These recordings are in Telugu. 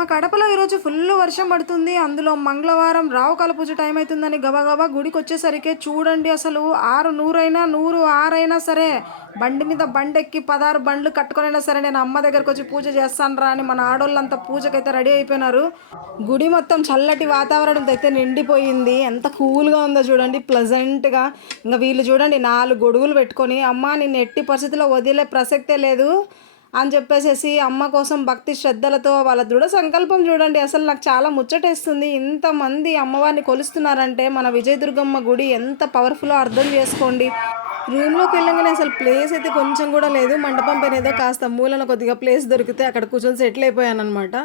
మా కడపలో ఈరోజు ఫుల్లు వర్షం పడుతుంది. అందులో మంగళవారం రావుకాల పూజ టైం అయితుందని గబగబా గుడికొచ్చేసరికి చూడండి అసలు 6, 100 అయినా, 100, 6 అయినా సరే బండి మీద బండెక్కి 16 బండ్లు కట్టుకొనైనా సరే నేను అమ్మ దగ్గరకొచ్చి పూజ చేస్తానురా అని మన ఆడోళ్ళంతా పూజకైతే రెడీ అయిపోయినారు. గుడి మొత్తం చల్లటి వాతావరణంతో అయితే నిండిపోయింది. ఎంత కూల్‌గా ఉందో చూడండి ప్లెజెంట్‌గా. ఇంక వీళ్ళు చూడండి 4 గొడుగులు పెట్టుకొని, అమ్మ నిన్ను ఎట్టి పరిస్థితిలో వదిలే ప్రసక్తే లేదు అని చెప్పేసేసి అమ్మ కోసం భక్తి శ్రద్ధలతో వాళ్ళ దృఢ సంకల్పం చూడండి. అసలు నాకు చాలా ముచ్చటేస్తుంది. ఇంతమంది అమ్మవారిని కొలుస్తున్నారంటే మన విజయదుర్గమ్మ గుడి ఎంత పవర్ఫుల్లో అర్థం చేసుకోండి. రూమ్‌లోకి వెళ్ళంగానే అసలు ప్లేస్ అయితే కొంచెం కూడా లేదు. మండపం పైన ఏదో కాస్త మూలన కొద్దిగా ప్లేస్ దొరికితే అక్కడ కూర్చొని సెటిల్ అయిపోయాననమాట.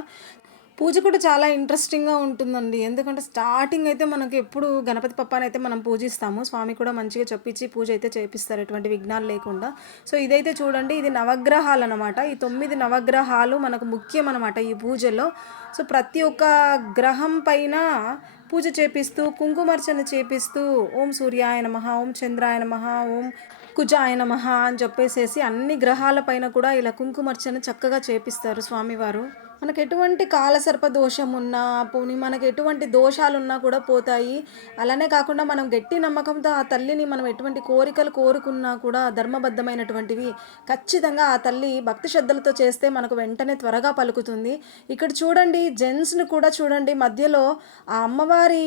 పూజ కూడా చాలా ఇంట్రెస్టింగ్‌గా ఉంటుందండి. ఎందుకంటే స్టార్టింగ్ అయితే మనకి ఎప్పుడు గణపతి పప్పానైతే మనం పూజిస్తాము. స్వామి కూడా మంచిగా చెప్పించి పూజ అయితే చేపిస్తారు ఎటువంటి విఘ్నాలు లేకుండా. సో, ఇదైతే చూడండి ఇది నవగ్రహాలనమాట. ఈ 9 నవగ్రహాలు మనకు ముఖ్యమనమాట ఈ పూజలో. సో, ప్రతి ఒక్క గ్రహం పైన పూజ చేపిస్తూ, కుంకుమార్చన చేపిస్తూ ఓం సూర్యాయ నమః, ఓం చంద్రాయ నమః, ఓం కుజాయ నమః అని చెప్పేసేసి అన్ని గ్రహాల పైన కూడా ఇలా కుంకుమార్చన చక్కగా చేపిస్తారు స్వామివారు. మనకు ఎటువంటి కాలసర్ప దోషం ఉన్నా, పోనీ మనకు ఎటువంటి దోషాలున్నా కూడా పోతాయి. అలానే కాకుండా మనం గట్టి నమ్మకంతో ఆ తల్లిని మనం ఎటువంటి కోరికలు కోరుకున్నా కూడా ధర్మబద్ధమైనటువంటివి ఖచ్చితంగా ఆ తల్లి భక్తి శ్రద్ధలతో చేస్తే మనకు వెంటనే త్వరగా పలుకుతుంది. ఇక్కడ చూడండి జెంట్స్‌ని కూడా చూడండి మధ్యలో ఆ అమ్మవారి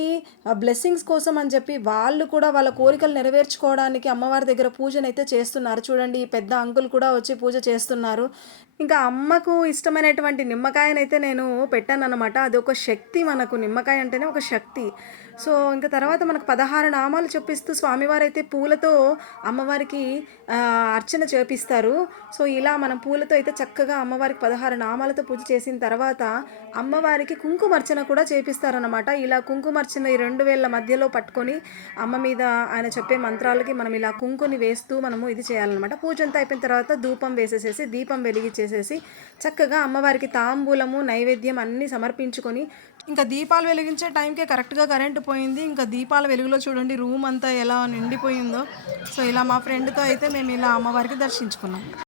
బ్లెస్సింగ్స్ కోసం అని చెప్పి వాళ్ళు కూడా వాళ్ళ కోరికలు నెరవేర్చుకోవడానికి అమ్మవారి దగ్గర పూజనైతే చేస్తున్నారు. చూడండి ఈ పెద్ద అంకుల్ కూడా వచ్చి పూజ చేస్తున్నారు. ఇంకా అమ్మకు ఇష్టమైనటువంటి నిమ్మకాయనైతే నేను పెట్టాననమాట. అదొక శక్తి మనకు నిమ్మకాయ అంటేనే ఒక శక్తి. సో, ఇంక తర్వాత మనకు 16 నామాలు చెప్పిస్తూ స్వామివారైతే పూలతో అమ్మవారికి అర్చన చేపిస్తారు. సో, ఇలా మనం పూలతో అయితే చక్కగా అమ్మవారికి 16 నామాలతో పూజ చేసిన తర్వాత అమ్మవారికి కుంకుమార్చన కూడా చేపిస్తారనమాట. ఇలా కుంకుమార్చన ఈ 2 వేళ్ళ మధ్యలో పట్టుకొని అమ్మ మీద ఆయన చెప్పే మంత్రాలకి మనం ఇలా కుంకుని వేస్తూ మనము ఇది చేయాలనమాట. పూజ అంతా అయిపోయిన తర్వాత ధూపం వేసేసేసి, దీపం వెలిగించేసేసి చక్కగా అమ్మవారికి తాంబూలము, నైవేద్యం అన్నీ సమర్పించుకొని ఇంకా దీపాలు వెలిగించే టైంకే కరెక్ట్‌గా కరెంట్ పోయింది. ఇంకా దీపాల వెలుగులో చూడండి రూమ్ అంతా ఎలా నిండిపోయిందో. సో, ఇలా మా ఫ్రెండ్‌తో అయితే మేము ఇలా అమ్మవారికి దర్శించుకున్నాం.